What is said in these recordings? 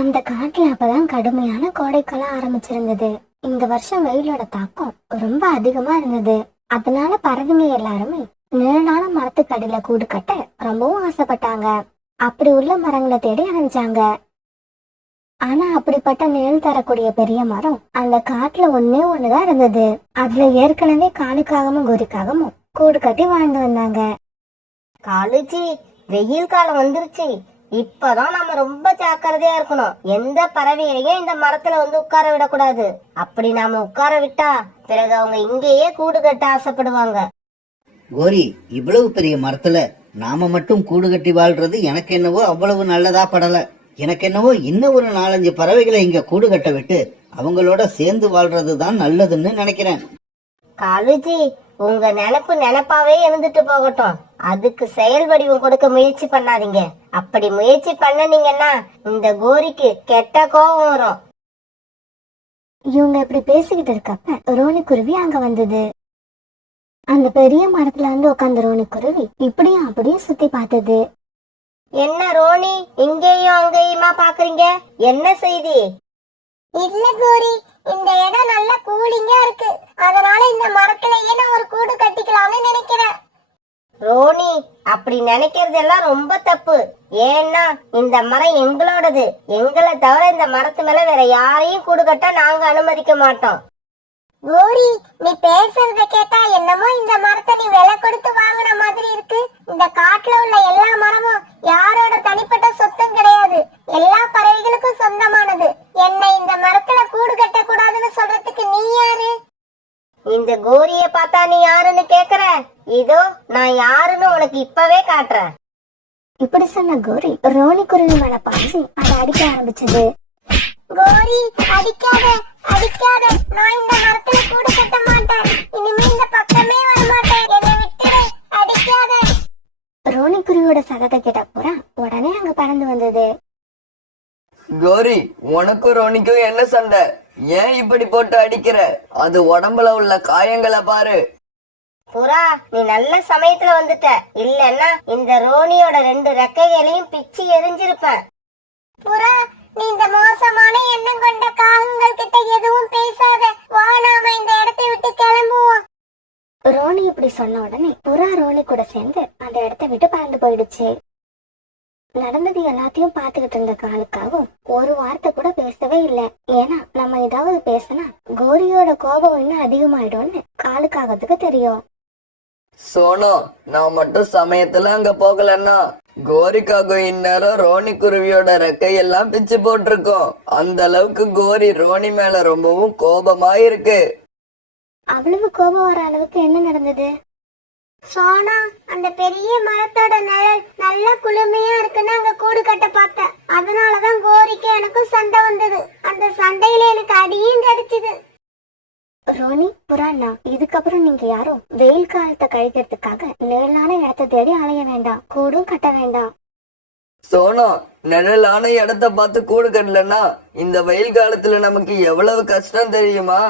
அந்த காட்டுல அப்பதான் கடுமையான கோடைக்காலம் ஆரம்பிச்சிருந்தது. இந்த வருஷம் வெயிலோட தாக்கம் ரொம்ப அதிகமா இருந்தது. அதனால பறவைங்க எல்லாருமே நிழலான மரத்துக்கடியில கூடு கட்ட ரொம்பவும் ஆசைப்பட்டாங்க. அப்படி உள்ள மரங்களை தேடி அலைஞ்சாங்க. ஆனா அப்படிப்பட்ட நிழல் தரக்கூடிய பெரிய மரம் அந்த காட்டுல ஒன்னே ஒண்ணுதான் இருந்தது. அதுல ஏற்கனவே காலுக்காகவும் கோரிக்காகவும் கூடு கட்டி வாழ்ந்து வந்தாங்க. காலுஜி, வெயில் காலம் வந்துருச்சு. இப்பதான் நம்ம ரொம்ப ஜாக்கிரதையா இருக்கணும். எந்த பறவைகளையும் இந்த மரத்துல உட்கார விடக்கூடாது. அப்படி நாம உட்கார விட்டா பிறகு அவங்க இங்கேயே கூடு கட்ட ஆசைப்படுவாங்க. கோரி, இவ்வளவு பெரிய மரத்துல நாம மட்டும் கூடு கட்டி வாழ்றது எனக்கு என்னவோ அவ்வளவு நல்லதா படல. எனக்கு என்னவோ இன்னும் ஒரு 4-5 பறவைகளை இங்க கூடு கட்ட விட்டு அவங்களோட சேர்ந்து வாழ்றது தான் நல்லதுன்னு நினைக்கிறேன். காலுஜி, உங்க நினைப்பு நினைப்பாவே இருந்துட்டு போகட்டும். அதுக்கு செயல் வடிவம் கொடுக்க முயற்சி பண்ணாதீங்க. அப்படி முயற்சி பண்ணனீங்கன்னா இந்த கோரிக்கு கெட்ட கோபம் வரும். இவங்க இப்படி பேசிக்கிட்டு இருக்கப்ப ரோனி குருவி அங்க வந்தது. அந்த பெரிய மரத்துல வந்து உட்கார்ந்த ரோனி குருவி இப்படியும் அப்படியும் சுத்தி பார்த்தது. என்ன ரோனி, இங்கேயும் அங்கேயுமா பாக்குறீங்க? என்ன செய்தி? இல்ல கோரி, இந்த இடம் நல்ல கூலிங்கா இருக்கு. அதனால இந்த மரத்திலேயே நான் ஒரு கூடு கட்டிக்கலாம்னு நினைக்கிறேன். ரோனி, அப்படி நினைக்கிறதெல்லாம் ரொம்ப தப்பு. ஏன்னா இந்த மரம் எங்களோடது. எங்களை தவிர இந்த மரத்து மேல வேற யாரையும் கூடு கட்ட நாங்க அனுமதிக்க மாட்டோம். கோரி, நீ பேசுறத கேட்டா என்னமோ இந்த மரத்தை நீ விலை கொடுத்து வாங்கின மாதிரி இருக்கு. இந்த காட்டுல உள்ள எல்லா மரமும் யாரோட தனிப்பட்ட சொத்தும் கிடையாது. எல்லா பறவைகளுக்கும் சொந்தமானது. என்ன இந்த மரத்துல கூடு கட்ட கூடாதுன்னு சொல்றதுக்கு நீ யாரு? இந்த கோரிய பார்த்தா நீ யாருன்னு கேக்குற? இதோ நான் யாருன்னு உனக்கு இப்பவே காட்டுறேன். இப்படி சொன்ன கோரி ரோனி குருவி மேல பாஞ்சு அதை அடிக்க ஆரம்பிச்சது. கோரி, அடிக்காத அடிக்காத. நான் இந்த மரத்துல கூடு கட்ட மாட்டேன். இனிமே இந்த பக்கமே வர மாட்டேன். என்னை விட்டுடு, அடிக்காத. ரோனி குருவியோட சகத்தை கேட்ட புறா உடனே அங்க பறந்து வந்தது. கோரி, உனக்கும் ரோனிக்கும் என்ன சண்டை? ஏன் இப்படி போட்டு அடிக்கிற? அது உடம்புல உள்ள காயங்களை பாரு. புறா, நீ நல்ல சமயத்துல வந்துட்ட. இல்லன்னா இந்த ரோனியோட 2 ரெக்கைகளையும் பிச்சு எரிஞ்சிருப்பேன். புறா, நீ இந்த மோசமான எண்ணம் கொண்ட காகங்கள் கிட்ட எதுவும் பேசாத. வா, நாம இந்த இடத்தை விட்டு கிளம்புவோம். ரோனி இப்படி சொன்ன உடனே புறா ரோனி கூட சேர்ந்து அந்த இடத்த விட்டு பறந்து போயிடுச்சு. நடந்தது எல்லாத்தையும் பாத்துக்கிட்டு இருந்த காலுக்காகவும் ஒரு வார்த்தை கூட பேசவே இல்லை. ஏன்னா நம்ம ஏதாவது பேசினா கோரியோட கோபம் இன்னும் அதிகமாயிடும்னு காலுக்காகத்துக்கு தெரியும். சோனோ, நான் மட்டும் சமயத்துல அங்க போகலன்னா கோரிக்காக இந்நேரம் ரோனி குருவியோட ரெக்கையெல்லாம் பிச்சு போட்டிருக்கோம். அந்த அளவுக்கு கோரி ரோனி மேல ரொம்பவும் கோபமா இருக்கு. அவ்வளவு கோபம் வர அளவுக்கு என்ன நடந்தது? சோனா, அந்த பெரிய மரத்தோட நிழல் நல்ல குளுமையா இருக்குன்னு அங்க கூடு கட்ட பார்த்தேன். அதனாலதான் கோரிக்கு எனக்கும் சண்டை வந்தது. அந்த சண்டையில எனக்கு அடியும் கிடைச்சது. ரோனி, புறாண்ணா, இதுக்கப்புறம் நீங்க யாரும் வெயில் காலத்தை கழிக்கிறதுக்காக நிழலான இடத்தை தேடி அலைய வேண்டாம். கூடும் கட்ட வேண்டாம். சோனோ, நிழலான இடத்த பார்த்து கூடு கட்டலன்னா இந்த வெயில் காலத்துல நமக்கு எவ்வளவு கஷ்டம் தெரியுமா?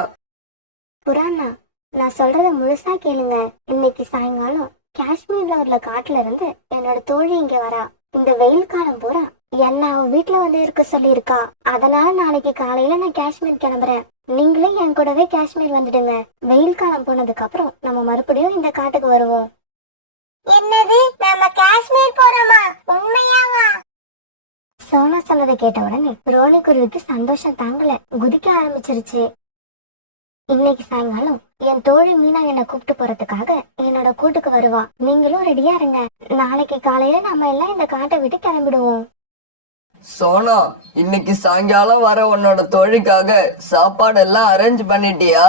புறாண்ணா, நான் சொல்றத முழுசா கேளுங்க. இன்னைக்கு சாயங்காலம் காஷ்மீர்ல உள்ள காட்டுல இருந்து என்னோட தோழி இங்க வரா. இந்த வெயில் காலம் பூரா என்ன அவ வீட்டுல வந்து இருக்க சொல்லியிருக்கா. அதனால நாளைக்கு காலையில நான் காஷ்மீர் கிளம்புறேன். நீங்களும் என் கூடவே காஷ்மீர் வந்துடுங்க. வெயில் காலம் போனதுக்கு அப்புறம் நம்ம மறுபடியும் இந்த காட்டுக்கு வருவோம். என்னது, நாம காஷ்மீர் போறோமா? உண்மையாவா? சோனா சொன்னதை கேட்ட உடனே ரோனி குருவிக்கு சந்தோஷம் தாங்கல, குதிக்க ஆரம்பிச்சிருச்சு. இன்னைக்கு சாயங்காலம் என் தோழி மீனா என்னை கூப்பிட்டு போறதுக்காக என்னோட கூட்டுக்கு வருவா. நீங்களும் ரெடியா இருங்க. நாளைக்கு காலையில நம்ம எல்லாம் இந்த காட்டை விட்டு கிளம்பிடுவோம். சோனா, இன்னைக்கு சாயங்காலம் வர உன்னோட தோழிக்காக சாப்பாடு எல்லாம் அரேஞ்ச் பண்ணிட்டியா?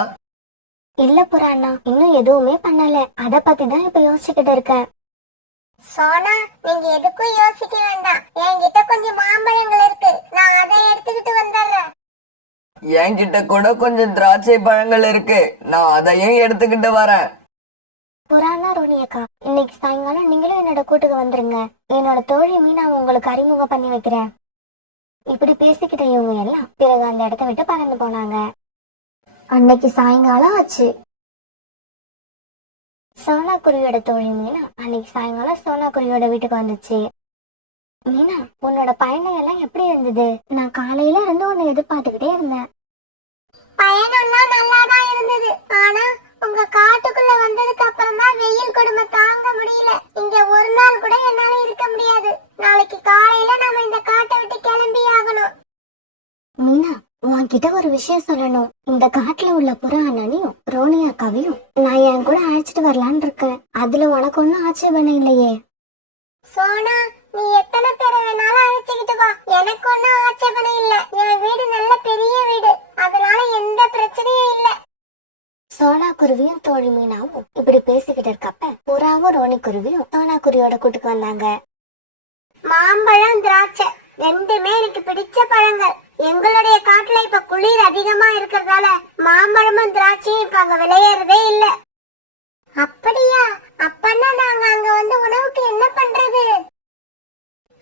இல்ல புறாண்ணா, இன்னும் எதுவுமே பண்ணல. அத பத்தி தான் இப்ப யோசிச்சுக்கிட்டு இருக்கேன். சோனா, நீங்க எதுக்கும் யோசிக்க வேண்டாம். என்கிட்ட கொஞ்சம் மாம்பழங்கள் இருக்கு. நான் அதை எடுத்துக்கிட்டு வந்துடுறேன். என்கிட்ட கூட கொஞ்சம் திராட்சை பழங்கள் இருக்கு. நான் அதையும் எடுத்துக்கிட்டு வரேன். புறாண்ணா, ரோனி அக்கா, இன்னைக்கு சாயங்காலம் நீங்களும் என்னோட கூட்டுக்கு வந்துருங்க. என்னோட தோழி மீனா உங்களுக்கு அறிமுகம் பண்ணி வைக்கிறேன். இப்படி பேசிக்கிட்ட இவங்க எல்லாம் பிறகு அந்த இடத்த விட்டு பறந்து போனாங்க. அன்னைக்கு சாயங்காலம் ஆச்சு. சோனா குருவியோட தோழி மீனா அன்னைக்கு சாயங்காலம் சோனா குருவியோட வீட்டுக்கு வந்துச்சு. மீனா, உன்னோட பயணம் எல்லாம் எப்படி இருந்தது? நான் காலையில இருந்து உன்னை எதிர்பார்த்துக்கிட்டே இருந்தேன். பயணம்லாம் நல்லாதான் இருந்தது. ஆனா உங்க காட்டுக்குள்ள வந்ததுக்கு அப்புறம் தான் வெயில் கொடுமை தாங்க முடியல. இங்க ஒரு நாள் கூட என்னால இருக்க முடியாது. நாளைக்கு காலையில நாம இந்த காட்டை விட்டு கிளம்பி ஆகணும். மீனா, உன்கிட்ட ஒரு விஷயம் சொல்லணும். இந்த காட்டுல உள்ள புற அண்ணனையும் ரோனி அக்காவையும் நான் என் கூட அழைச்சிட்டு வரலான்னு இருக்கேன். அதுல உனக்கு ஒன்னும் ஆட்சேபனை இல்லையே? சோனா, நீ எத்தனை பேரை வேணாலும் அழைச்சுக்கிட்டு வா. எனக்கு ஒன்னும் ஆட்சேபனை இல்ல. என் வீடு நல்ல பெரிய வீடு, அதனால எந்த பிரச்சனையும் இல்ல. சோனா குருவியும் தோழி மீனாவும் இப்படி பேசிக்கிட்டு இருக்கப்ப புறாவும் ரோனி குருவியும் சோனா குருவியோட கூட்டுக்கு வந்தாங்க. மாம்பழம், திராட்சை ரெண்டுமே எனக்கு பிடிச்ச பழங்கள். எங்களுடைய காட்டுல இப்ப குளிர் அதிகமா இருக்கிறதால மாம்பழமும் திராட்சையும் இப்ப அங்க விளையறதே இல்ல. அப்படியா? அப்பன்னா நாங்க அங்க வந்து உணவுக்கு என்ன பண்றது?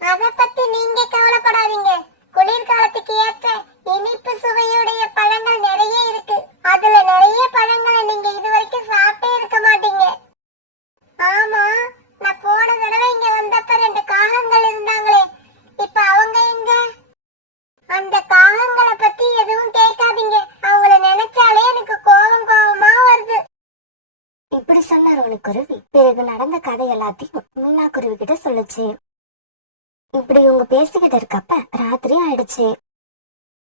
அத பத்தி நீங்க கவலைப்படாதீங்க. குளிர்காலத்துக்கு ஏற்ற இனிப்பு சுவையுடைய பழங்கள் நிறைய இருக்கு. அதுல நிறைய பழங்களை நீங்க இதுவரைக்கும் சாப்பிட்டே இருக்க மாட்டீங்க. ஆமா, நான் போன தடவை இங்க வந்தப்ப 2 காகங்கள் இருந்தாங்களே, இப்ப அவங்க எங்க? அந்த காகங்களை பத்தி எதுவும் கேட்காதீங்க. அவங்கள நினைச்சாலே எனக்கு கோவமா வருது. இப்படி சொன்ன ரோனி குருவி பிறகு நடந்த கதை எல்லாத்தையும் மீனா குருவி கிட்ட சொல்லுச்சு. இப்படி இவங்க பேசிக்கிட்டு இருக்கப்ப ராத்திரி ஆயிடுச்சு.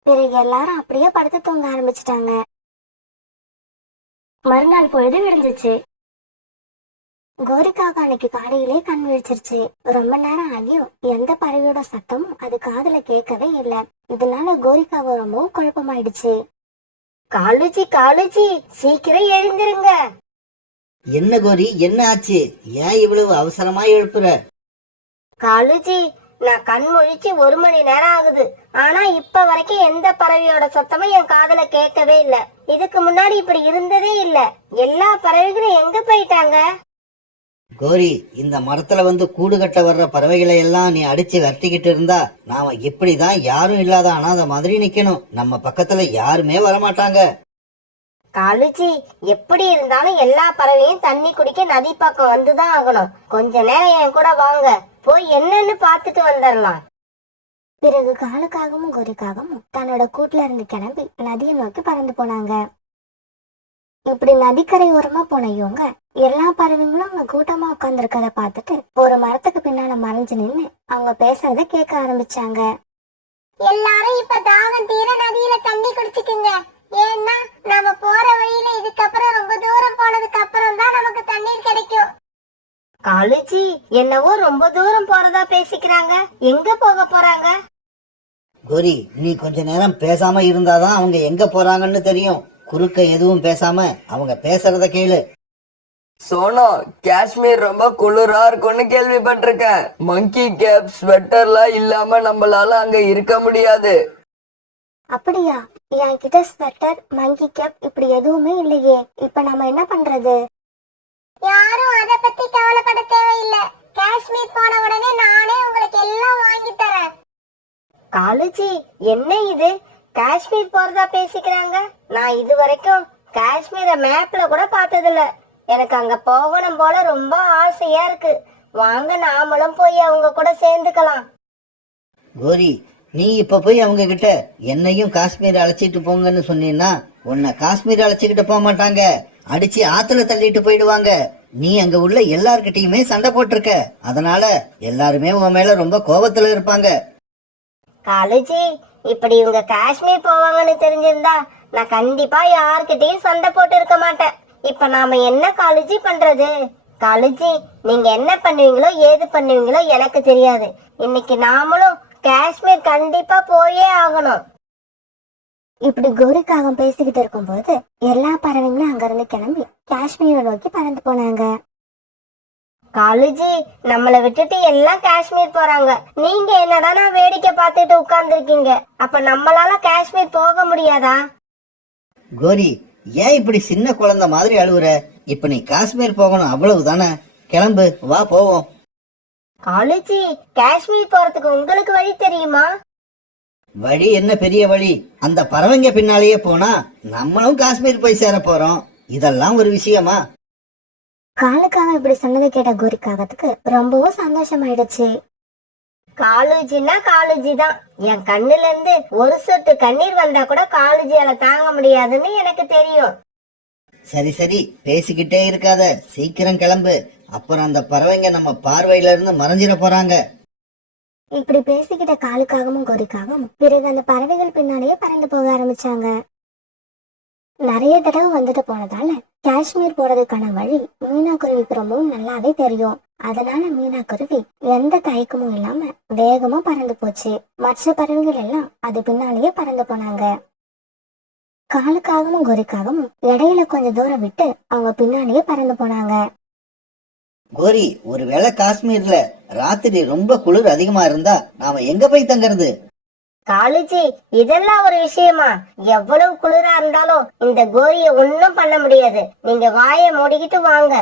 பிறகு எல்லாரும் அப்படியே படுத்து தூங்க ஆரம்பிச்சிட்டாங்க. மறுநாள் பொழுது விடிஞ்சிச்சு. கோரிக்காக அன்னைக்கு காலையிலே கண் விழிச்சிருச்சு. ரொம்ப நேரம் ஆகியும் எந்த பறவையோட சத்தமும் அது காதுல கேட்கவே இல்லை. இதனால கோரிக்காவை ரொம்பவும் குழப்பமாயிடுச்சு. காலுஜி, காலுஜி, சீக்கிரம் எழுந்திருங்க. என்ன கோரி, என்ன ஆச்சு? ஏன் இவ்வளவு அவசரமா எழுப்புற? காலுஜி, நான் கண் முழிச்சு 1 மணி நேரம் ஆகுது. ஆனா இப்ப வரைக்கும் எந்த பறவையோட சத்தமும் என் காதுல கேட்கவே இல்ல. இதுக்கு முன்னாடி இப்படி இருந்ததே இல்ல. எல்லா பறவைகளும் எங்க போயிட்டாங்க? கோரி, இந்த மரத்துல வந்து கூடு கட்ட வர்ற பறவைகளை எல்லாம் நீ அடிச்சு விரட்டிக்கிட்டு இருந்தா நாம இப்படிதான் யாரும் இல்லாத அனாதை மாதிரி நிக்கணும். நம்ம பக்கத்துல யாருமே வரமாட்டாங்க. காலுஜி, எப்படி இருந்தாலும் எல்லா பறவையும் தண்ணி குடிக்க நதி பக்கம் வந்துதான் ஆகணும். கொஞ்ச நேரம் என் கூட வாங்க, போய் என்னன்னு பாத்துட்டு வந்துடலாம். பிறகு காலுக்காகவும் கோரிக்காகவும் தன்னோட கூட்டுல இருந்து கிளம்பி நதியை நோக்கி பறந்து போனாங்க. இப்படி நதிக்கரை ஓரமா போன இவங்க எல்லா பறவைங்களும் அவங்க கூட்டமா உட்கார்ந்து இருக்கத பார்த்துட்டு ஒரு மரத்துக்கு பின்னால மறைஞ்சு நின்னு அவங்க பேசுறத கேட்க ஆரம்பிச்சாங்க. எல்லாரும் இப்ப தாகம் தீர நதியில தண்ணி குடிச்சுக்குங்க. ஏன்னா நாம போற வழியில இதுக்கப்புறம் ரொம்ப தூரம் போனதுக்கு அப்புறம் தான் நமக்கு தண்ணீர் கிடைக்கும். காலுஜி, என்னவோ ரொம்ப தூரம் போறதா பேசிக்கிறாங்க. எங்க போக போறாங்க? கோரி, நீ கொஞ்ச நேரம் பேசாம இருந்தாதான் அவங்க எங்க போறாங்கன்னு தெரியும். குறுக்க எதுவும் பேசாம அவங்க பேசுறத கேளு. சோனா, காஷ்மீர் ரொம்ப குளிரா இருக்கும்னு கேள்விப்பட்டிருக்கேன். மங்கி கேப், ஸ்வெட்டர்லாம் இல்லாம நம்மளால அங்க இருக்க முடியாது. அப்படியா? என்கிட்ட ஸ்வெட்டர், மங்கி கேப் இப்படி எதுவுமே இல்லையே. இப்ப நம்ம என்ன பண்றது? யாரும் அத பத்தி கவலைப்பட தேவையில்லை. காஷ்மீர் போன உடனே நானே உங்களுக்கு எல்லாம் வாங்கி தரேன். காலுஜி, என்ன இது? காஷ்மீர் போறதா பேசிக்கிறாங்க. நான் இது வரைக்கும் காஷ்மீரை மேப்ல கூட பார்த்ததில்ல. எனக்கு அங்க போகணும் போல ரொம்ப ஆசையா இருக்கு. வாங்க, நாமளும் போய் அவங்க கூட சேர்ந்துக்கலாம். கோரி, நீ இப்ப போய் அவங்க கிட்ட என்னையும் காஷ்மீர் அழைச்சிட்டு போங்கன்னு சொன்னீன்னா உன்னை காஷ்மீர் அழைச்சிக்கிட்டு போக மாட்டாங்க, அடிச்சு ஆத்துல தள்ளிட்டு போயிடுவாங்க. நீ அங்க உள்ள எல்லார்கிட்டயுமே சண்டை போட்டிருக்க. அதனால எல்லாருமே உன் மேல ரொம்ப கோபத்துல இருப்பாங்க. காலுஜி, இப்படி இவங்க காஷ்மீர் போவாங்கன்னு தெரிஞ்சிருந்தா நான் கண்டிப்பா யார்கிட்டயும் சண்டை போட்டு இருக்க மாட்டேன். இப்ப நாம என்ன காலுஜி பண்றது? காலுஜி, நீங்க என்ன பண்ணுவீங்களோ ஏது பண்ணுவீங்களோ எனக்கு தெரியாது. இன்னைக்கு நாமளும் காஷ்மீர் கண்டிப்பா போயே ஆகணும். இப்படி கோரிக்காகம் பேசிக்கிட்டு இருக்கும்போது எல்லா பறவைங்களும் அங்க இருந்து கிளம்பி காஷ்மீரை நோக்கி பறந்து போனாங்க. காலுஜி, நம்மள விட்டுட்டு எல்லாம் காஷ்மீர் போறாங்க. நீங்க என்னடா வேடிக்கை பார்த்துட்டு உட்கார்ந்து இருக்கீங்க. அப்ப நம்மளால காஷ்மீர் போக முடியாதா? கோரி, ஏன் இப்படி சின்ன குழந்தை மாதிரி அழுவுற? இப்ப நீ காஷ்மீர் போகணும், அவ்வளவுதானே. கிளம்பு, வா போவோம். காலுஜி, காஷ்மீர் போறதுக்கு உங்களுக்கு வழி தெரியுமா? வழி என்ன பெரிய வழி? அந்த பறவைங்க பின்னாலேயே போனா நம்மளும் காஷ்மீர் போய் சேர போறோம். இதெல்லாம் ஒரு விஷயமா? காலுக்காக இப்படி சொன்னதை கேட்ட கோரிக்காகத்துக்கு ரொம்பவும் சந்தோஷமாயிடுச்சு. காலுஜின்னா காலுஜி தான். என் கண்ணுல இருந்து ஒரு சொட்டு கண்ணீர் வந்தா கூட காலுஜியால தாங்க முடியாதுன்னு எனக்கு தெரியும். சரி சரி, பேசிக்கிட்டே இருக்காத, சீக்கிரம் கிளம்பு. அப்புறம் அந்த பறவைங்க நம்ம பார்வையில இருந்து மறைஞ்சிட போறாங்க. இப்படி பேசிக்கிட்ட காலுக்காகவும் கோரிக்காகவும் பிறகு அந்த பறவைகள் பின்னாலேயே பறந்து போக ஆரம்பிச்சாங்க. நிறைய தடவை வந்துட்டு போனதால காஷ்மீர் போறதுக்கான வழி மீனா குருவிக்கு ரொம்பவும் நல்லாவே தெரியும். அதனால மீனா குருவி எந்த தயக்கமும் இல்லாம வேகமா பறந்து போச்சு. மற்ற பறவைகள் எல்லாம் அது பின்னாலேயே பறந்து போனாங்க. காலுக்காகவும் கோரிக்காகவும் இடையில கொஞ்சம் தூரம் விட்டு அவங்க பின்னாலேயே பறந்து போனாங்க. கோரி, ஒருவேளை காஷ்மீர்ல ராத்திரி ரொம்ப குளிர் அதிகமா இருந்தா நாம எங்க போய் தங்கறது? காலுஜி, இதெல்லாம் ஒரு விஷயமா? எவ்வளவு குளிரா இருந்தாலும் இந்த கோரிய ஒன்னும் பண்ண முடியாது. நீங்க வாயை மூடிக்கிட்டு வாங்க.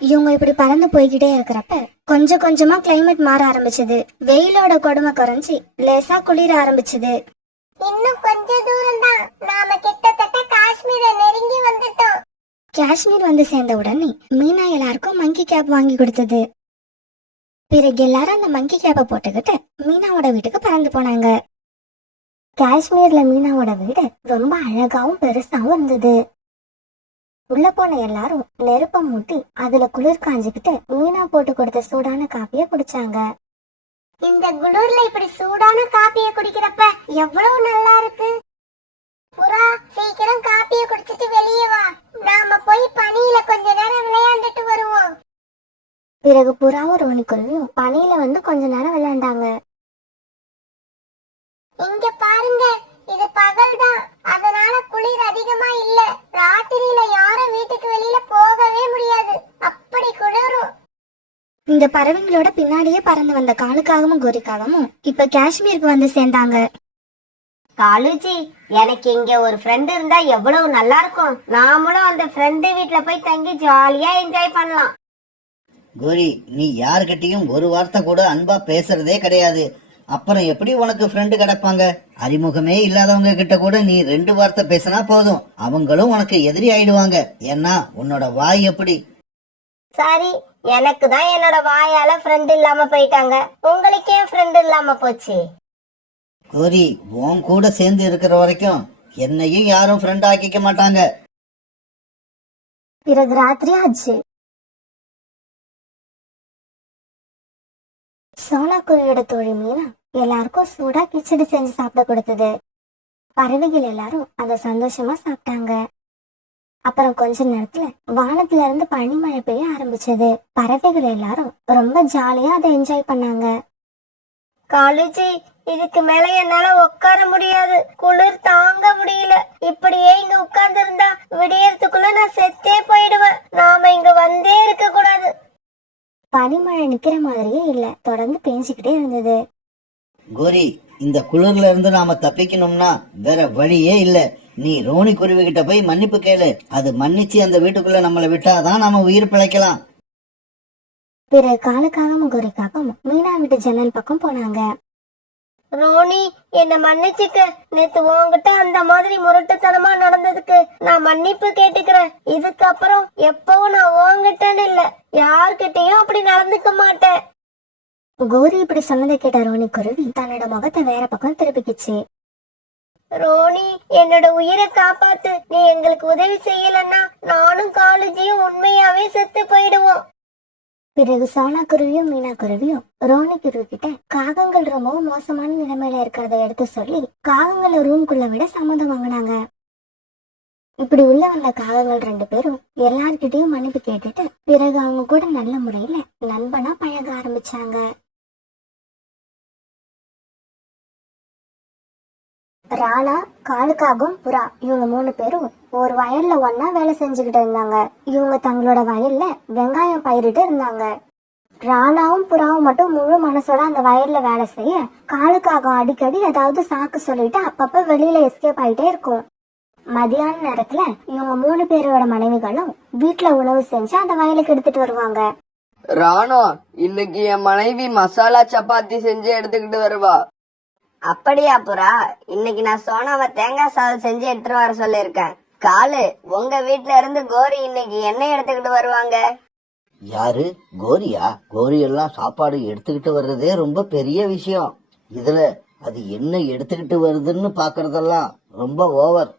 இவங்க இப்படி பறந்து போய்கிட்டே இருக்கிறப்ப கொஞ்சம் கொஞ்சமா கிளைமேட் மாற ஆரம்பிச்சது. வெயிலோட கொடுமை குறைஞ்சி லேசா குளிர ஆரம்பிச்சது. இன்னும் கொஞ்ச தூரம் தான், நாம கிட்டத்தட்ட காஷ்மீரை நெருங்கி வந்துட்டோம். காஷ்மீர் வந்து சேர்ந்த உடனே மீனா எல்லாருக்கும் மங்கி கேப் வாங்கி கொடுத்தது. பிறகு எல்லாரும் அந்த மங்கி கேப்பை போட்டுக்கிட்டு மீனாவோட வீட்டுக்கு பறந்து போனாங்க. காஷ்மீர்ல மீனாவோட வீடு ரொம்ப அழகாவும் பெருசாவும் இருந்தது. உள்ள போன எல்லாரும் நெருப்ப மூட்டி அதுல குளிர் காஞ்சுக்கிட்டு மீனா போட்டு கொடுத்த சூடான காப்பிய குடிச்சாங்க. இந்த குளிர்ல இப்படி சூடான காப்பிய குடிக்கிறப்ப எவ்வளவு நல்லா இருக்கு. புறா, சீக்கிரம் காப்பிய குடிச்சிட்டு வெளியே வா. நாம போய் பனியில கொஞ்ச நேரம் விளையாண்டுட்டு வருவோம். பிறகு புறாவும் ரோனிக்குருவியும் பனியில வந்து கொஞ்ச நேரம் விளையாண்டாங்க. இங்க பாருங்க, இது பகல் தான், அதனால குளிர் அதிகமா இல்ல. ராத்திரியில யாரும் வீட்டுக்கு வெளியில போகவே முடியாது, அப்படி குளிரும். இந்த பறவைங்களோட பின்னாடியே பறந்து வந்த காலுக்காகவும் கோரிக்காகவும் இப்ப காஷ்மீருக்கு வந்து சேர்ந்தாங்க. காலுஜி, எனக்கு இங்க ஒரு ஃப்ரெண்ட் இருந்தா எவ்வளவு நல்லா இருக்கும். நாமளும் அந்த ஃப்ரெண்டு வீட்டுல போய் தங்கி ஜாலியா என்ஜாய் பண்ணலாம். கோரி, நீ யாருக்கிட்டையும் ஒரு வார்த்தை கூட அன்பா பேசுறதே கிடையாது. அப்புறம் எப்படி உனக்கு ஃப்ரெண்டு கிடைப்பாங்க? அறிமுகமே இல்லாதவங்க கிட்ட கூட நீ 2 வார்த்தை பேசினா போதும், அவங்களும் உனக்கு எதிரி ஆயிடுவாங்க. ஏன்னா உன்னோட வாய் எப்படி. சரி, எனக்கு தான் என்னோட வாயால ஃப்ரெண்ட் இல்லாம போயிட்டாங்க. உங்களுக்கு ஏன் ஃப்ரெண்ட் இல்லாம போச்சு? கோரி, உன் கூட சேர்ந்து இருக்கிற வரைக்கும் என்னையும் யாரும் ஃப்ரெண்ட் ஆக்கிக்க மாட்டாங்க. பிறகு ராத்திரி ஆச்சு. சோனா குருவியோட தோழி மீனா எல்லாருக்கும் சூடா கிச்சடி செஞ்சு சாப்பிட கொடுத்தது. பறவைகள் எல்லாரும் அத சந்தோஷமா சாப்பிட்டாங்க. அப்புறம் கொஞ்ச நேரத்துல வானத்துல இருந்து பனிமழை பெய்ய ஆரம்பிச்சது. பறவைகள் எல்லாரும் ரொம்ப ஜாலியா அதை என்ஜாய் பண்ணாங்க. காலுஜி, இதுக்கு மேல என்னால உட்கார முடியாது, குளிர் தாங்க முடியல. இப்படியே இங்க உட்கார்ந்து இருந்தா விடியறதுக்குள்ள நான் செத்தே போயிடுவேன். நாம இங்க வந்தே இருக்க கூடாது. பனிமழை நிக்கிற மாதிரியே இல்ல, தொடர்ந்து பேஞ்சுக்கிட்டே இருந்தது. கோரி, இந்த குளிர்ல இருந்து நாம தப்பிக்கணும்னா வேற வழியே இல்ல. நீ ரோனி குருவி கிட்ட போய் மன்னிப்பு கேளு. அது மன்னிச்சு அந்த வீட்டுக்குள்ள நம்மளை விட்டாதான் நாம உயிர் பிழைக்கலாம். பிறகு காலுக்காகவும் கோரிக்காகவும் மீனா வீட்டு ஜன்னல் பக்கம் போனாங்க. ரோனி, என்ன மன்னிச்சுக்க. நேத்து உன்கிட்ட அந்த மாதிரி முரட்டுத்தனமா நடந்ததுக்கு நான் மன்னிப்பு கேட்டுக்கிறேன். இதுக்கப்புறம் எப்பவும் நான் உன்கிட்டன்னு இல்ல, யார்கிட்டயும் அப்படி நடந்துக்க மாட்டேன். கோரி இப்படி சொன்னதை கேட்ட ரோனி குருவி தன்னோட முகத்தை வேற பக்கம் திருப்பிக்கிச்சு. ரோனி, என்னோட உயிரை காப்பாத்து. நீ எங்களுக்கு உதவி செய்யலன்னா நானும் காலுஜியும் உண்மையாவே செத்து போயிடுவோம். பிறகு சோனா குருவியும் மீனா குருவியும் ரோனி குருவி கிட்ட காகங்கள் ரொம்பவும் மோசமான நிலைமையில இருக்கிறத எடுத்து சொல்லி காகங்களை ரூம்குள்ள விட சம்மதம் வாங்கினாங்க. இப்படி உள்ள வந்த காகங்கள் 2 பேரும் எல்லார்கிட்டயும் மன்னிப்பு கேட்டுட்டு பிறகு அவங்க கூட நல்ல முறையில நண்பனா பழக ஆரம்பிச்சாங்க. ராணா, காலுக்காகவும் புறா இவங்க 3 பேரும் ஒரு வயல்ல ஒன்னா வேலை செஞ்சுக்கிட்டு இருந்தாங்க. இவங்க தங்களோட வயல்ல வெங்காயம் பயிரிட்டு இருந்தாங்க. ராணாவும் புறாவும் மட்டும் முழு மனசோட அந்த வயல்ல வேலை செய்ய, காலுக்காகம் அடிக்கடி ஏதாவது சாக்கு சொல்லிட்டு அப்பப்ப வெளியில எஸ்கேப் ஆயிட்டே இருக்கும். மதியான நேரத்துல இவங்க 3 பேரோட மனைவிகளும் வீட்டுல உணவு செஞ்சு அந்த வயலுக்கு எடுத்துட்டு வருவாங்க. ராணா, இன்னைக்கு என் மனைவி மசாலா சப்பாத்தி செஞ்சு எடுத்துக்கிட்டு வருவா. அப்படியா புறா? இன்னைக்கு நான் சோனாவை தேங்காய் சாதம் செஞ்சு எடுத்துட்டு வர சொல்லிருக்கேன். காலு, உங்க வீட்டுல இருந்து கோரி இன்னைக்கு என்ன எடுத்துக்கிட்டு வருவாங்க? யாரு? கோரியா? கோரி எல்லாம் சாப்பாடு எடுத்துக்கிட்டு வர்றதே ரொம்ப பெரிய விஷயம். இதுல அது என்ன எடுத்துக்கிட்டு வருதுன்னு பாக்குறதெல்லாம் ரொம்ப ஓவர்.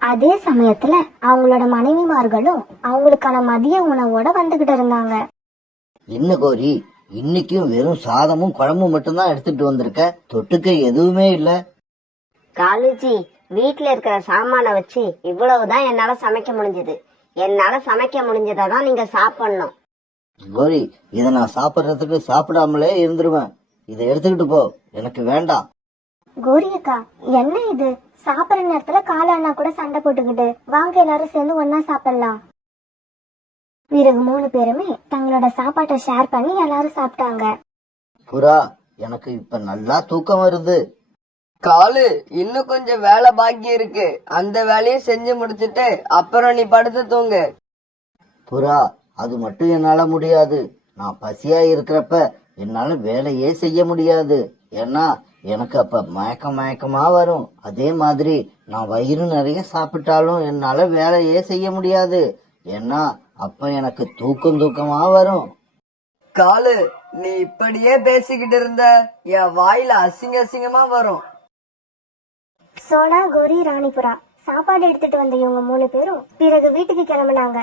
அதே சமயத்துல அவங்களோட மனைவிமார்களும் அவங்களுக்கான மதிய உணவோட வந்துகிட்டு இருந்தாங்க. என்ன கோரி, இன்னைக்கும் வெறும் சாதமும் குழம்பும் மட்டும்தான் எடுத்துட்டு வந்திருக்க? தொட்டுக்க எதுவுமே இல்ல. காலுஜி, வீட்டுல இருக்கிற சாமானை வச்சு இவ்வளவுதான் என்னால சமைக்க முடிஞ்சது. என்னால சமைக்க முடிஞ்சதான் நீங்க சாப்பிடணும். கோரி, இத நான் சாப்பிடறதுக்கு சாப்பிடாமலே இருந்துருவேன். இதை எடுத்துக்கிட்டு போ, எனக்கு வேண்டாம். கோரி அக்கா, என்ன இது? சாப்பிடுற நேரத்துல கால அண்ணா கூட சண்டை போட்டுக்கிட்டு, வாங்க எல்லாரும் சேர்ந்து ஒன்னா சாப்பிடலாம். பிறகு 3 பேருமே தங்களோட சாப்பாட்டை ஷேர் பண்ணி எல்லாரும் சாப்பிட்டாங்க. புறா, எனக்கு இப்ப நல்லா தூக்கம் வருது. காலு, இன்னும் கொஞ்சம் வேலை பாக்கி இருக்கு. அந்த வேலையை செஞ்சு முடிச்சிட்டு அப்புறம் நீ படுத்து தூங்கு. புறா, அது மட்டும் என்னால முடியாது. நான் பசியா இருக்கிறப்ப என்னால வேலையே செய்ய முடியாது. ஏன்னா எனக்கு அப்ப மயக்கமா வரும். அதே மாதிரி நான் வயிறு நிறைய சாப்பிட்டாலும் என்னால வேலையே செய்ய முடியாது. ஏன்னா அப்ப எனக்கு தூக்கமா வரும். காலு, நீ இப்படியே பேசிக்கிட்டு இருந்த என் வாயில அசிங்கமா வரும். சோனா, கோரி, ராணிபுரா சாப்பாடு எடுத்துட்டு வந்த இவங்க 3 பேரும் பிறகு வீட்டுக்கு கிளம்பினாங்க.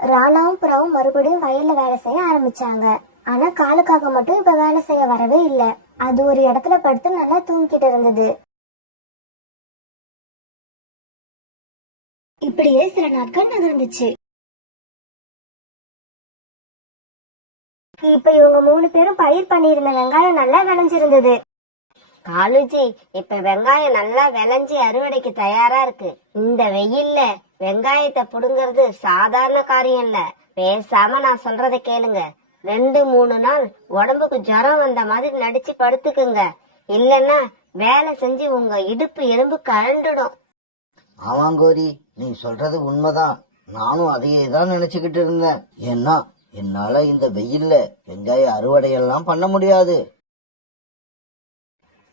ராணாவும் புறாவும் மறுபடியும் வயல்ல வேலை செய்ய ஆரம்பிச்சாங்க. ஆனா காலுக்காக மட்டும் இப்ப வேலை செய்ய வரவே இல்ல. அது ஒரு இடத்துல படுத்து நல்லா தூங்கிட்டு இருந்தது. இப்படியே சில நாட்கள் நகர்ந்துச்சு. இப்ப இவங்க 3 பேரும் பயிர் பண்ணியிருந்த வெங்காயம் நல்லா விளைஞ்சிருந்தது. காலுஜி, இப்ப வெங்காயம் நல்லா விளைஞ்சி அறுவடைக்கு தயாரா இருக்கு. இந்த வெயில்ல வெங்காயத்தை புடுங்கிறது சாதாரண காரியம் இல்ல. பேசாம நான் சொல்றத கேளுங்க. 2-3 நாள் உடம்புக்கு ஜுரம் வந்த மாதிரி நடிச்சு படுத்துக்குங்க. இல்லன்னா வேலை செஞ்சு உங்க இடுப்பு எலும்பு கழண்டுடும். ஆமாங்கோரி, நீ சொல்றது உண்மைதான். நானும் அதையே தான் நினைச்சுக்கிட்டு இருந்தேன். ஏன்னா என்னால இந்த வெயில்ல வெங்காய அறுவடையெல்லாம் பண்ண முடியாது.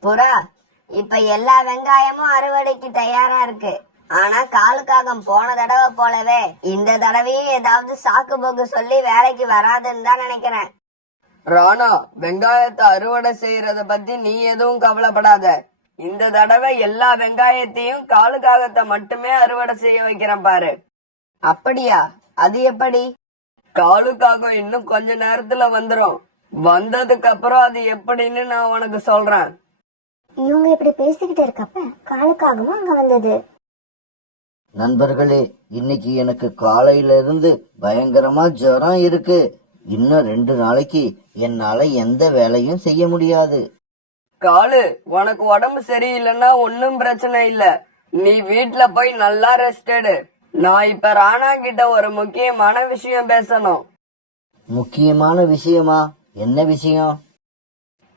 புறா, இப்ப எல்லா வெங்காயமும் அறுவடைக்கு தயாரா இருக்கு. ஆனா காலுக்காகம் போன தடவை போலவே இந்த தடவையும் ஏதாவது சாக்கு போக்கு சொல்லி வேலைக்கு வராதுன்னு தான் நினைக்கிறேன். ராணா, வெங்காயத்தை அறுவடை செய்யறத பத்தி நீ எதுவும் கவலைப்படாத. இந்த தடவை எல்லா வெங்காயத்தையும் காலுக்காகத்தை மட்டுமே அறுவடை செய்ய வைக்கிறேன் பாரு. அப்படியா? அது எப்படி? காலுக்காகம் இன்னும் கொஞ்ச நேரத்துல வந்துரும். வந்ததுக்கு அப்புறம் அது எப்படின்னு நான் உனக்கு சொல்றேன். இவங்க இப்படி பேசிக்கிட்டு இருக்கப்ப காலுக்காகவும் அங்க வந்தது. நண்பர்களே, இன்னைக்கு எனக்கு காலையில இருந்து பயங்கரமா ஜுரம் இருக்கு. இன்னும் 2 நாளைக்கு என்னால எந்த வேலையும் செய்ய முடியாது. காலு, உனக்கு உடம்பு சரியில்லைன்னா ஒன்னும் பிரச்சனை இல்ல. நீ வீட்ல போய் நல்லா ரெஸ்ட் எடு. நான் இப்ப ராணா கிட்ட ஒரு முக்கியமான விஷயம் பேசணும். முக்கியமான விஷயமா? என்ன விஷயம்?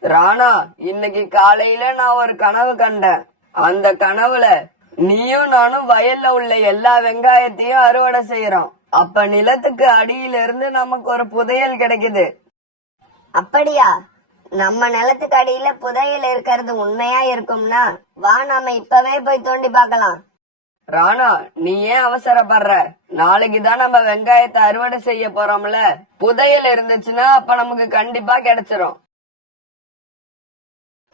ராணா, இன்னைக்கு காலையில நான் ஒரு கனவு கண்டேன். அந்த கனவுல நீயும் நானும் வயல்ல உள்ள எல்லா வெங்காயத்தையும் அறுவடை செய்யறோம். அப்ப நிலத்துக்கு அடியில இருந்து நமக்கு ஒரு புதையல் கிடைக்குது. அப்படியா? நம்ம நிலத்துக்கு அடியில புதையல் இருக்கிறது உண்மையா இருக்கும்னா வா, நாம இப்பவே போய் தோண்டி பார்க்கலாம். ராணா, நீ ஏன் அவசரப்படுற? நாளைக்குதான் நம்ம வெங்காயத்தை அறுவடை செய்ய போறோம்ல. புதையல் இருந்துச்சுன்னா அப்ப நமக்கு கண்டிப்பா கிடைச்சிரும்.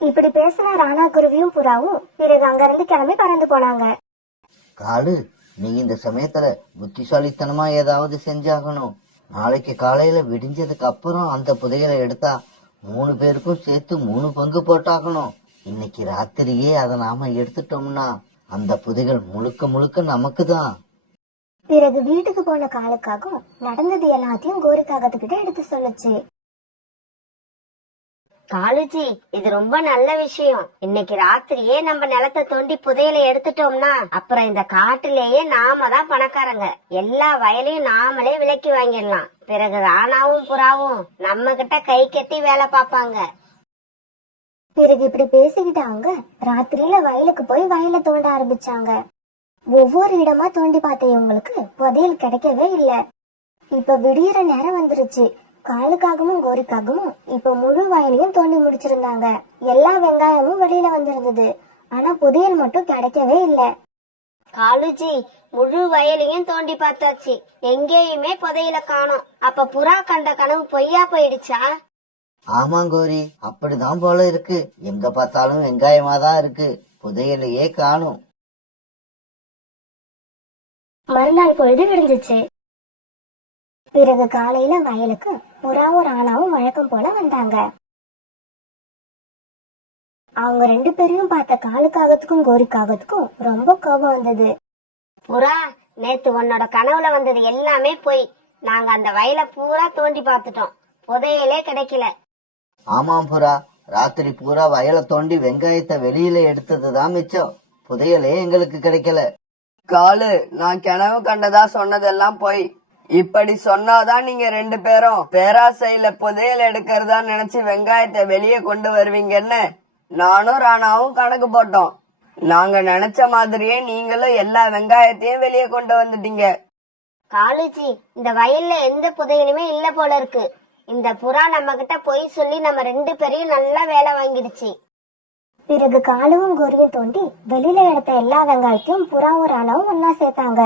இப்படி பேசின ராணா குருவியும் புறாவும் பிறகு அங்கிருந்து கிளம்பி பறந்து போனாங்க. காலு, நீ இந்த சமயத்துல புத்திசாலித்தனமா ஏதாவது செஞ்சாகணும். நாளைக்கு காலையில விடிஞ்சதுக்கு அப்புறம் அந்த புதையலை எடுத்தா 3 பேருக்கும் சேர்த்து 3 பங்கு போட்டாகணும். இன்னைக்கு ராத்திரியே அதை நாம எடுத்துட்டோம்னா அந்த புதையல் முழுக்க நமக்கு தான். பிறகு வீட்டுக்கு போன காலுக்காகவும் நடந்தது எல்லாத்தையும் கோரிக்காகத்துக்கிட்ட எடுத்து சொல்லுச்சு. காலுஜி, இது ரொம்ப நல்ல விஷயம். இன்னைக்கு ராத்திரியே நம்ம நிலத்தை தோண்டி புதையலை எடுத்துட்டோம்னா அப்புறம் இந்த காட்டுலயே நாம தான் பணக்காரங்க. எல்லா வயலையும் நாமளே விலைக்கு வாங்கிடலாம். பிறகு ராணாவும் புறாவும் நம்ம கிட்ட கை கட்டி வேலை பார்ப்பாங்க. பிறகு இப்படி பேசிக்கிட்டு அவங்க ராத்திரியில வயலுக்கு போய் வயலை தோண்ட ஆரம்பிச்சாங்க. ஒவ்வொரு இடமா தோண்டி பார்த்த இவங்களுக்கு புதையல் கிடைக்கவே இல்ல. இப்ப விடியற நேரம் வந்துருச்சு. காலுக்காகவும் கோரிக்காகவும் இப்ப முழு வயலையும் தோண்டி முடிச்சிருந்தாங்க. எல்லா வெங்காயமும் வெளியில வந்திருந்தது. ஆனா புதையல் மட்டும் கிடைக்கவே இல்ல. காலுஜி, முழு வயலையும் தோண்டி பார்த்தாச்சு, எங்கேயுமே புதையல காணோம். அப்ப புறா கண்ட கனவு பொய்யா போயிடுச்சா? ஆமா கோரி, அப்படிதான் போல இருக்கு. எங்க பார்த்தாலும் வெங்காயமா தான் இருக்கு, புதையலையே காணும். மறுநாள் பொழுது விடிஞ்சிச்சு. பிறகு காலையில வயலுக்கு புறாவும் ராணாவும் வழக்கம் போல வந்தாங்க. அவங்க 2 பேரையும் பார்த்த காலுக்காகத்துக்கும் கோரிக்காகத்துக்கும் ரொம்ப கோபம் வந்தது. புறா, நேத்து உன்னோட கனவுல வந்தது எல்லாமே போய். நாங்க அந்த வயலை பூரா தோண்டி பார்த்துட்டோம், புதையலே கிடைக்கல. ஆமாம் புறா, ராத்திரி பூரா வயலை தோண்டி வெங்காயத்தை வெளியில எடுத்ததுதான் மிச்சம், புதையலே எங்களுக்கு கிடைக்கல. காலு, நான் கனவு கண்டதா சொன்னதெல்லாம் போய். இப்படி சொன்னாதான் நீங்க 2 பேரும் பேராசையில புதையல் எடுக்கிறதா நினைச்சு வெங்காயத்தை வெளியே கொண்டு வருவீங்கன்னு நானும் ராணாவும் கணக்கு போட்டோம். நாங்க நினைச்ச மாதிரியே நீங்களும் எல்லா வெங்காயத்தையும் வெளியே கொண்டு வந்துட்டீங்க. காலுஜி, இந்த வயல்ல எந்த புதையலுமே இல்ல போல இருக்கு. இந்த புறா நம்ம கிட்ட பொய் சொல்லி நம்ம 2 பேரையும் நல்லா வேலை வாங்கிடுச்சு. பிறகு காலுவும் கோரியும் தோண்டி வெளியில எடுத்த எல்லா வெங்காயத்தையும் புறாவும் ராணாவும் ஒன்னா சேர்த்தாங்க.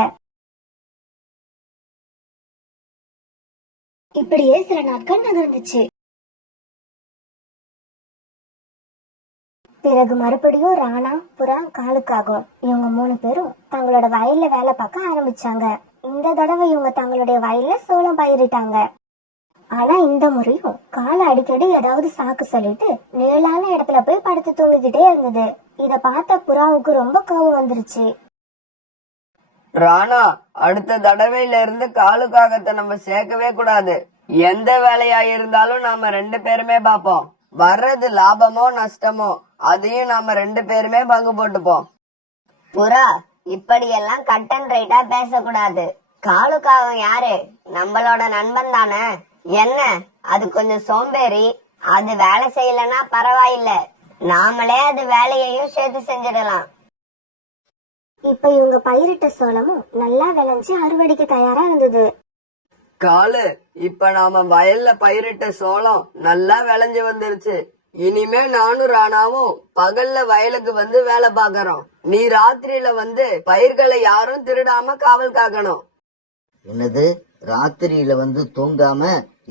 இப்படியே சில நாட்கள் நகர்ந்துச்சு. பிறகு மறுபடியும் ராணா, புறா, காலுக்காகும் இவங்க 3 பேரும் தங்களோட வயல்ல வேலை பார்க்க ஆரம்பிச்சாங்க. இந்த தடவை இவங்க தங்களுடைய வயல்ல சோளம் பயிரிட்டாங்க. ஆனா இந்த முறையும் காலை அடிக்கடி ஏதாவது சாக்கு சொல்லிட்டு நிழலான இடத்துல போய் படுத்து தூங்கிக்கிட்டே இருந்தது. இத பார்த்த புறாவுக்கு ரொம்ப கோபம் வந்துருச்சு. ராணா, அடுத்த தடவையில இருந்து காலுக்காகத்தை நம்ம சேர்க்கவே கூடாது. எந்த வேலையா இருந்தாலும் நாம 2 பேருமே பாப்போம். வர்றது லாபமோ நஷ்டமோ அதையும் நாம 2 பேருமே பங்கு போட்டுப்போம். புறா, இப்படியெல்லாம் கட் அண்ட் ரைட்டா பேசக்கூடாது. காலுக்காகம் யாரு? நம்மளோட நண்பன் தானே. என்ன, அது கொஞ்சம் சோம்பேறி. அது வேலை செய்யலன்னா பரவாயில்ல, நாமளே அது வேலையையும் சேர்த்து செஞ்சிடலாம். இப்ப இவங்க பயிரிட்ட சோளமும் நல்லா விளைஞ்சு அறுவடைக்கு தயாரா இருந்தது. காலு, இப்ப நாம வயல்ல பயிரிட்ட சோளம் நல்லா விளைஞ்சு வந்துருச்சு. இனிமே நானும் ராணாவும் பகல்ல வயலுக்கு வந்து வேலை பாக்குறோம். நீ ராத்திரியில வந்து பயிர்களை யாரும் திருடாம காவல் காக்கணும். என்னது, ராத்திரியில வந்து தூங்காம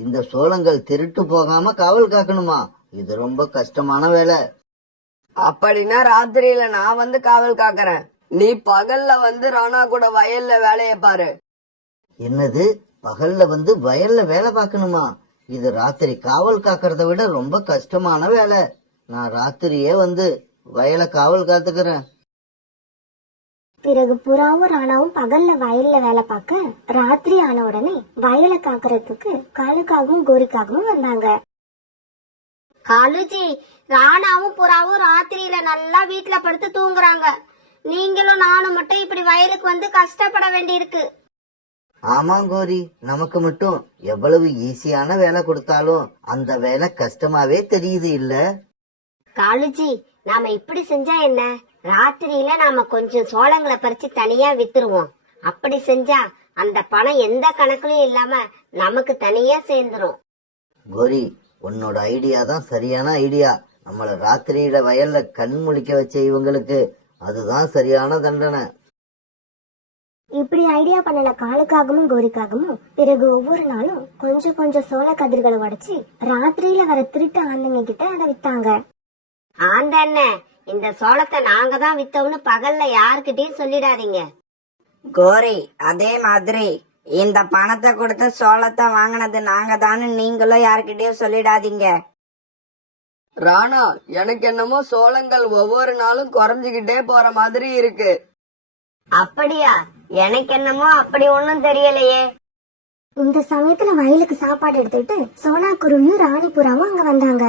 இந்த சோளங்கள் திருட்டு போகாம காவல் காக்கணுமா? இது ரொம்ப கஷ்டமான வேலை. அப்படின்னா ராத்திரியில நான் வந்து காவல் காக்கறேன். நீ பகல்ல வந்து ராணா கூட வயல்ல வேலைய பாரு. என்னது, பகல்ல வந்து வயல்ல வேலை பார்க்கணுமா? இது ராத்திரி காவல் காக்கறத விட ரொம்ப கஷ்டமான வேலை. நான் ராத்திரியே வந்து வயலை காவல் காத்துக்கிறேன். பிறகு புறாவும் ராணாவும் பகல்ல வயல்ல வேலை பார்க்க ராத்திரி ஆன உடனே வயலை காக்கறதுக்கு காலுக்காகவும் கோரிக்காகவும் வந்தாங்க. காலுஜி, ராணாவும் புறாவும் ராத்திரியில நல்லா வீட்டுல படுத்து தூங்குறாங்க. நீங்களும் நானும் மட்டும் இப்படி வயலுக்கு வந்து கஷ்டப்பட வேண்டியிருக்கு. ஆமா கோரி, நமக்கு மட்டும் எவ்வளவு ஈஸியான வேலை கொடுத்தாலும் அந்த வேலை கஷ்டமாவே தெரியுது இல்ல? காலுஜி, நாம இப்படி செஞ்சா என்ன? ராத்திரியில நாம கொஞ்சம் சோளங்களை பறிச்சு தனியா வித்துருவோம். அப்படி செஞ்சா அந்த பணம் எந்த கணக்குலயும் இல்லாம நமக்கு தனியா சேர்ந்துரும். கோரி, உன்னோட ஐடியா தான் சரியான ஐடியா. நம்மள ராத்திரியில வயல்ல கண் முழிக்க வச்ச இவங்களுக்கு அதுதான் சரியான தண்டனை. இப்படி ஐடியா பண்ணல காலுக்காகவும் கோரிக்காகவும் பிறகு ஒவ்வொரு நாளும் கொஞ்சம் கொஞ்சம் சோள கதிர்களை உடைச்சு ராத்திரியில வர திருட்டு ஆந்தங்க கிட்ட அதை வித்தாங்க. ஆந்த அண்ணன், இந்த சோளத்தை நாங்க தான் வித்தோம்னு பகல்ல யாருக்கிட்டையும் சொல்லிடாதீங்க. கோரி, அதே மாதிரி இந்த பணத்தை கொடுத்து சோளத்தை வாங்கினது நாங்க தானே நீங்களும் யாருக்கிட்டயும் சொல்லிடாதீங்க. ராணா, எனக்கு என்னமோ சோளங்கள் ஒவ்வொரு நாளும் குறைஞ்சுகிட்டே போற மாதிரி இருக்கு. அப்படியா? எனக்கு என்னமோ அப்படி ஒண்ணும் தெரியலையே. இந்த சமயத்துல வயலுக்கு சாப்பாடு எடுத்துட்டு சோனா குருவியும் ராணிபுராவும் அங்க வந்தாங்க.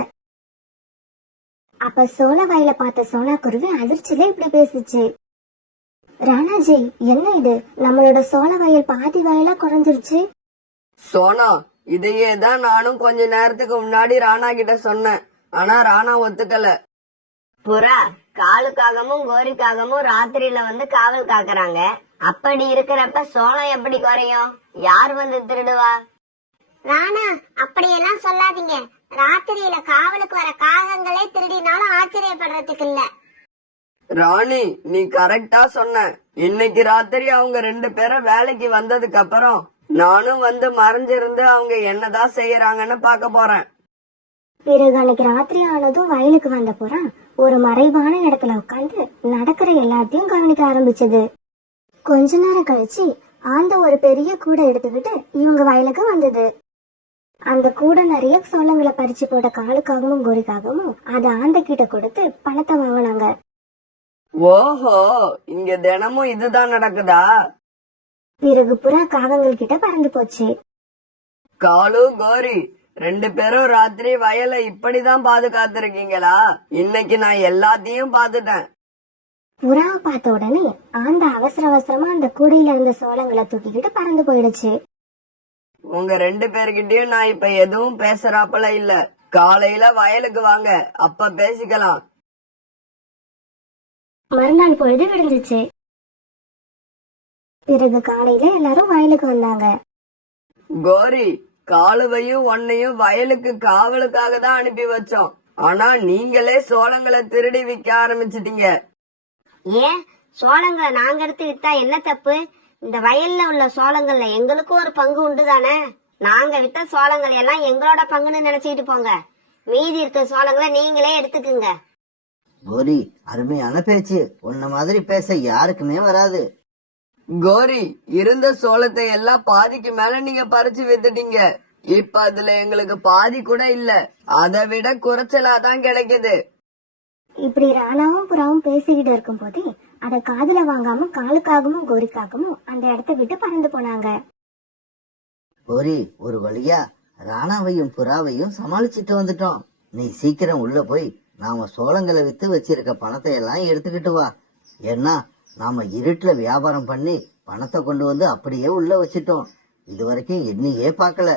அப்ப சோள வயலை பார்த்த சோனா குருவி அதிர்ச்சியில இப்படி பேசுச்சு. ராணாஜி, என்ன இது? நம்மளோட சோள வயல் பாதி வயலா குறைஞ்சிருச்சு. சோனா, இதையே தான் நானும் கொஞ்ச நேரத்துக்கு முன்னாடி ராணா கிட்ட சொன்னேன். ஆனா ராணா ஒத்துக்கல. புறா, காலுக்காகவும் கோரிக்காகவும் ராத்திரியில வந்து காவல் காக்குறாங்க. அப்படி இருக்கிறப்ப சோளம் எப்படி குறையும்? யார் வந்து திருடுவா? ராணா, அப்படியெல்லாம் சொல்லாதீங்க. ராத்திரியில காவலுக்கு வர காகங்களே திருடினாலும் ஆச்சரியப்படுறதுக்கு இல்ல. ராணி நீ கரெக்டா சொன்ன. இன்னைக்கு ராத்திரி அவங்க 2 பேரும் வேலைக்கு வந்ததுக்கு அப்புறம் நானும் வந்து மறைஞ்சிருந்து அவங்க என்னதான் செய்யறாங்கன்னு பார்க்க போறேன். பிறகு அன்னைக்கு ராத்திரி ஆனதும் வயலுக்கு வந்த புறா ஒரு மறைவான இடத்துல உட்கார்ந்து நடக்கிற எல்லாத்தையும் கவனிக்க ஆரம்பிச்சது. கொஞ்ச நேரம் கழிச்சு ஆந்த ஒரு பெரிய கூடை எடுத்துக்கிட்டு இவங்க வயலுக்கு வந்தது. அந்த கூடை நிறைய சோளங்களை பறிச்சு போட்ட காலுக்காகவும் கோரிக்காகவும் அதை ஆந்த கிட்ட கொடுத்து பணத்தை வாங்கினாங்க. ஓஹோ, இங்க தினமும் இதுதான் நடக்குதா? பிறகு புறா காகங்கள் கிட்ட பறந்து போச்சு. காலு, கோரி 2 பேரும் ராத்திரி வயலை இப்படிதான் பாதுகாத்திருக்கீங்களா? இன்னைக்கு நான் எல்லாத்தையும் பாத்துட்டேன். புறாவை பார்த்த உடனே ஆந்த அவசர அவசரமா அந்த கூடையில இருந்த சோளங்களை தூக்கிக்கிட்டு பறந்து போயிடுச்சு. உங்க 2 பேர்கிட்டயும் நான் இப்ப எதுவும் பேசுறாப்பல இல்ல. காலையில வயலுக்கு வாங்க, அப்ப பேசிக்கலாம். மறுநாள் பொழுது விடிஞ்சிச்சு. பிறகு காலையில எல்லாரும் வயலுக்கு வந்தாங்க. கோரி, காலுவையும் உன்னையும் வயலுக்கு காவலுக்காக தான் அனுப்பி வச்சோம். ஆனா நீங்களே சோளங்களை திருடி விற்க ஆரம்பிச்சிட்டீங்க. ஏன் சோளங்களை நாங்க எடுத்து வித்தா என்ன தப்பு? இந்த வயல்ல உள்ள சோளங்கள்ல எங்களுக்கும் ஒரு பங்கு உண்டு தானே. நாங்க வித்த சோளங்கள் எல்லாம் எங்களோட பங்குன்னு நினைச்சுக்கிட்டு போங்க. மீதி இருக்க சோளங்களை நீங்களே எடுத்துக்குங்க. கோரி, அருமையான பேச்சு. உன்ன மாதிரி பேச யாருக்குமே வராது. கோரி, இருந்த சோளத்தை எல்லாம் பாதிக்கு மேல நீங்க பறிச்சு வித்துட்டீங்க. இப்ப அதுல எங்களுக்கு பாதி கூட இல்ல, அதை விட குறைச்சலா தான் கிடைக்குது. இப்படி ராணாவும் புறாவும் பேசிக்கிட்டு இருக்கும் போதே அதை காதுல வாங்காம காலுக்காகவும் கோரிக்காகவும் அந்த இடத்த விட்டு பறந்து போனாங்க. கோரி, ஒரு வழியா ராணாவையும் புறாவையும் சமாளிச்சுட்டு வந்துட்டோம். நீ சீக்கிரம் உள்ள போய் நாம சோளங்களை வித்து வச்சிருக்க பணத்தை எல்லாம் எடுத்துக்கிட்டு வா. ஏன்னா நாம இருட்டுல வியாபாரம் பண்ணி பணத்தை கொண்டு வந்து அப்படியே உள்ள வச்சிட்டோம். இது வரைக்கும் எண்ணியே பார்க்கல.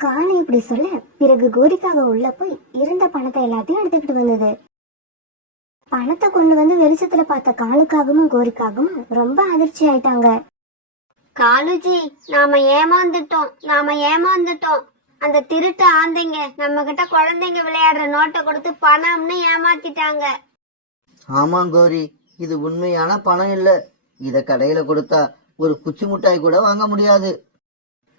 காணி இப்படி சொல்ல பிறகு கோரிக்காக உள்ள போய் இருந்த பணத்தை எல்லாத்தையும் எடுத்துக்கிட்டு வந்தது. பணத்தை கொண்டு வந்து வெளிச்சத்துல பார்த்த காலுக்காகவும் கோரிக்காகவும் ரொம்ப அதிர்ச்சி ஆயிட்டாங்க. காலுஜி, நாம ஏமாந்துட்டோம். அந்த திருட்டு ஆந்தைங்க நம்ம கிட்ட குழந்தைங்க விளையாடுற நோட்டை கொடுத்து பணம்னு ஏமாத்திட்டாங்க. ஆமா கோரி, இது உண்மையான பணம் இல்ல. இத கடையில கொடுத்தா ஒரு குச்சி மிட்டாய் கூட வாங்க முடியாது.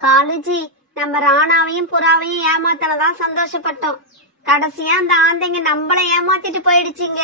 காலுஜி, நம்ம ராணாவையும் புறாவையும் ஏமாத்தினதான் சந்தோஷப்பட்டோம். கடைசியா அந்த ஆந்தைங்க நம்மள ஏமாத்திட்டு போயிடுச்சுங்க.